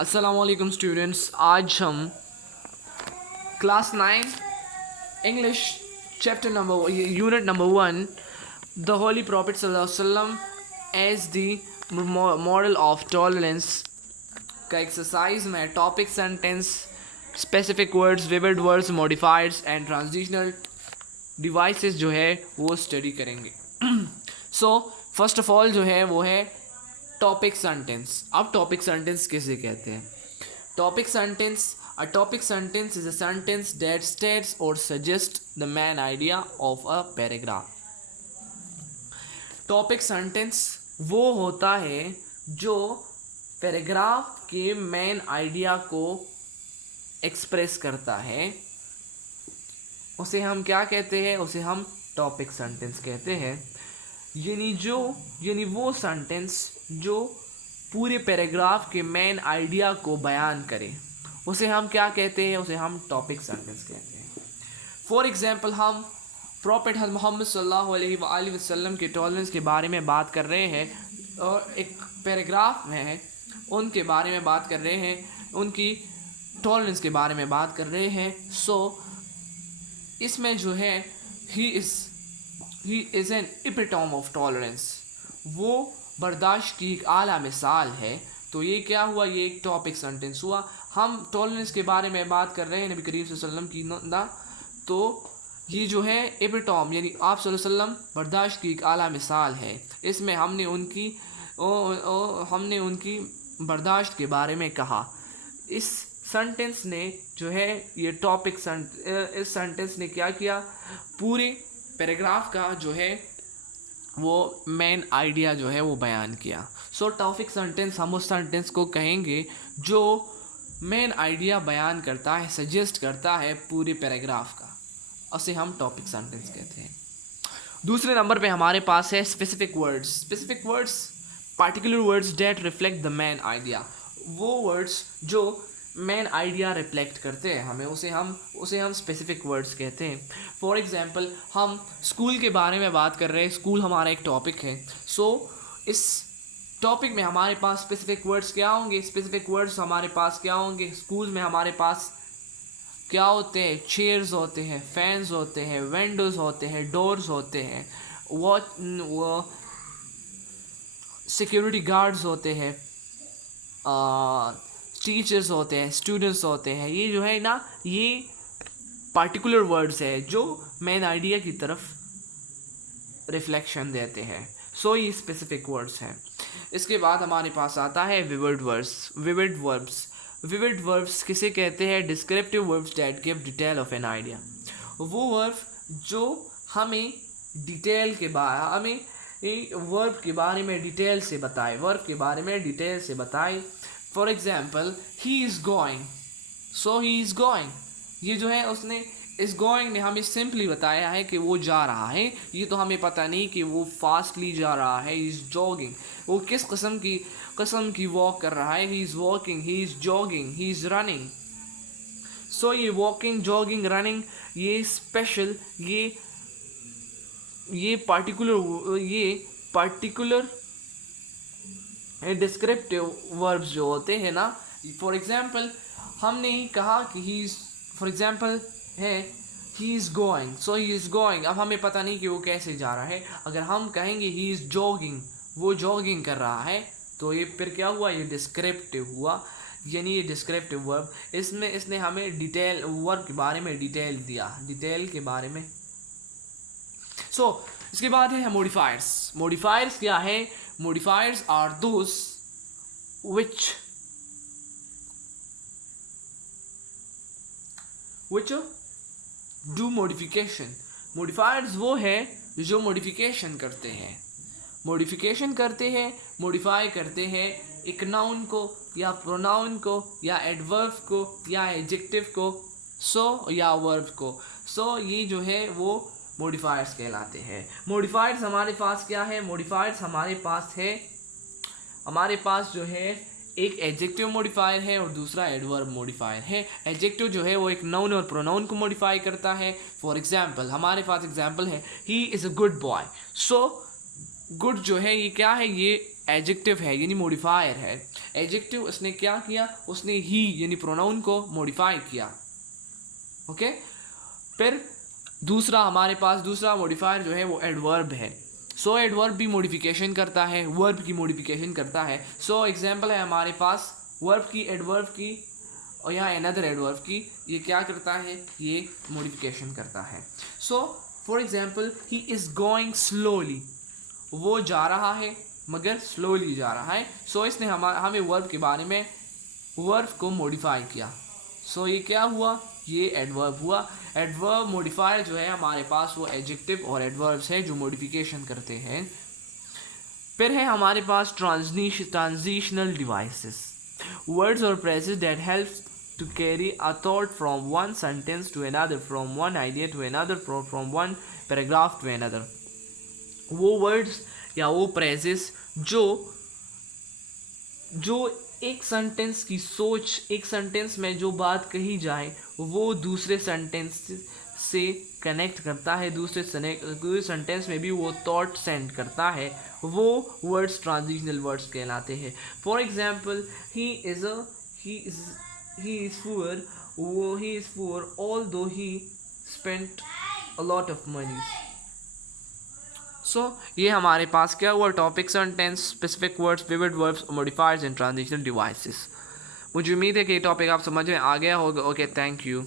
अस्सलामुअलैकुम स्टूडेंट्स, आज हम class 9 English chapter number unit number 1 the holy prophet सल्लल्लाहु अलैहि वसल्लम as the model of tolerance का एक्सरसाइज में topic sentence specific words vivid words modifiers and transitional devices जो है वो स्टडी करेंगे। सो फर्स्ट ऑफ ऑल जो है वो है टॉपिक सेंटेंस। अब टॉपिक सेंटेंस किसे कहते हैं? Topic sentence, a topic sentence is a sentence that states और suggest the main idea of a paragraph. Topic sentence वो होता है जो पैराग्राफ के मेन आइडिया को एक्सप्रेस करता है, उसे हम क्या कहते हैं? उसे हम टॉपिक सेंटेंस कहते हैं। यानी वो सेंटेंस जो पूरे पैराग्राफ के मेन आइडिया को बयान करे, उसे हम क्या कहते हैं? उसे हम टॉपिक सेंटेंस कहते हैं। फॉर एग्जांपल, हम प्रॉफिट मोहम्मद सल्लल्लाहु अलैहि वसल्लम के टॉलरेंस के बारे में बात कर रहे हैं और एक पैराग्राफ में है उनके बारे में बात कर रहे हैं, उनकी टॉलरेंस के बारे में बात कर रहे हैं। सो इसमें जो है he is an epitome of tolerance, वो बर्दाश्त की एक आला मिसाल है। तो ये क्या हुआ? ये एक टॉपिक सेंटेंस हुआ। हम टॉलरेंस के बारे में बात कर रहे हैं नबी करीम सल्लल्लाहु अलैहि वसल्लम की, तो ये जो है एपिटोम यानी आप सल्लल्लाहु अलैहि वसल्लम बर्दाश्त की एक आला मिसाल है। इसमें हमने उनकी बर्दाश्त के बारे में कहा। इस सेंटेंस ने जो है ये टॉपिक इस सेंटेंस ने क्या किया? पूरे पैराग्राफ का जो है वो मेन आइडिया जो है वो बयान किया। सो टॉपिक सेंटेंस हम उस सेंटेंस को कहेंगे जो मेन आइडिया बयान करता है, सजेस्ट करता है पूरे पैराग्राफ का, उसे हम टॉपिक सेंटेंस कहते हैं। दूसरे नंबर पे हमारे पास है specific words. Specific words particular words that reflect the main idea. वो वर्ड्स जो मेन आइडिया रिफ्लेक्ट करते हैं हमें, उसे हम स्पेसिफिक वर्ड्स कहते हैं। फॉर एग्जांपल, हम स्कूल के बारे में बात कर रहे हैं, स्कूल हमारा एक टॉपिक है। सो इस टॉपिक में हमारे पास स्पेसिफिक वर्ड्स क्या होंगे? स्पेसिफिक वर्ड्स हमारे पास क्या होंगे? स्कूल में हमारे पास क्या होते हैं? चेयर्स होते हैं, फैंस होते हैं, विंडोज़ होते हैं, डोर्स होते हैं, वो सिक्योरिटी गार्ड्स होते हैं, टीचर्स होते हैं, स्टूडेंट्स होते हैं। ये जो है ना, ये पार्टिकुलर वर्ड्स है जो मेन आइडिया की तरफ रिफ्लेक्शन देते हैं। सो ये स्पेसिफिक वर्ड्स हैं। इसके बाद हमारे पास आता है विविड वर्ड्स। विविड वर्ब्स किसे कहते हैं? Descriptive verbs that give detail of an idea. वो वर्ब जो हमें वर्ब के बारे में डिटेल से बताए। For example, he is going, so he is going. ये जो है उसने इस गोइंग ने हमें सिंपली बताया है कि वो जा रहा है। ये तो हमें पता नहीं कि वो फास्टली जा रहा है। ही इज़ जॉगिंग, वो किस किस्म की वॉक कर रहा है। He is walking, he is jogging, he is running. So ये वॉकिंग, जॉगिंग, रनिंग, ये स्पेशल, ये पार्टिकुलर डिस्क्रिप्टिव वर्ब्स जो होते हैं ना। फॉर एग्जाम्पल, हमने ही कहा कि he is going, so he is going. अब हमें पता नहीं कि वो कैसे जा रहा है। अगर हम कहेंगे ही इज़ जॉगिंग, वो जॉगिंग कर रहा है, तो ये फिर क्या हुआ? ये डिस्क्रिप्टिव हुआ, यानी ये डिस्क्रिप्टिव वर्ब। इसमें इसने हमें डिटेल वर्ब के बारे में डिटेल दिया, डिटेल के बारे में। सो इसके बाद है मॉडिफायर्स। मॉडिफायर्स क्या है? Modifiers are those which do modification. Modifiers वो है जो मॉडिफिकेशन करते हैं, मॉडिफाई करते हैं एक नाउन को या प्रोनाउन को या एडवर्ब को या एडजेक्टिव को, या वर्ब को। ये जो है वो मॉडिफायर्स कहलाते हैं। मॉडिफायर्स हमारे पास क्या है? मॉडिफायर्स हमारे पास जो है एक एडजेक्टिव मॉडिफायर है और दूसरा एडवर्ब मॉडिफायर है। एडजेक्टिव जो है वो एक नाउन और प्रोनाउन को मॉडिफाई करता है। फॉर एग्जांपल, हमारे पास एग्जांपल है he is a good boy. So good जो है ये क्या है? ये एडजेक्टिव है यानी मॉडिफायर है। एडजेक्टिव उसने क्या किया, उसने ही यानी प्रोनाउन को मॉडिफाई किया। ओके, फिर दूसरा हमारे पास दूसरा मॉडिफायर जो है वो एडवर्ब है। सो एडवर्ब भी मॉडिफिकेशन करता है, वर्ब की मॉडिफिकेशन करता है। सो एग्जांपल है हमारे पास वर्ब की, एडवर्ब की और यहाँ अनदर एडवर्ब की। ये क्या करता है, ये मॉडिफिकेशन करता है। So for example he is going slowly, वो जा रहा है मगर स्लोली जा रहा है। सो इसने हमें वर्ब के बारे में वर्ब को मॉडिफाई किया। सो ये क्या हुआ, ये एडवर्ब हुआ। एडवर्ब मॉडिफायर जो है हमारे पास वो एडजेक्टिव और एडवर्ब्स है जो मॉडिफिकेशन करते हैं। फिर है हमारे पास ट्रांजिशनल डिवाइसेस, वर्ड्स और phrases that help to carry a thought from one sentence to another, from one idea to another, from one paragraph to another। वो वर्ड्स या वो फ्रेजेस जो एक सेंटेंस की सोच, एक सेंटेंस में जो बात कही जाए वो दूसरे सेंटेंस से कनेक्ट करता है, दूसरे सेंटेंस में भी वो थॉट सेंड करता है, वो वर्ड्स ट्रांजिशनल वर्ड्स कहलाते हैं। For example he is poor although he spent a lot of money। सो ये हमारे पास क्या हुआ, topic sentence, specific words, vivid verbs, modifiers and transitional devices. मुझे उम्मीद है कि ये टॉपिक आप समझ में आ गया होगा। Okay, thank you.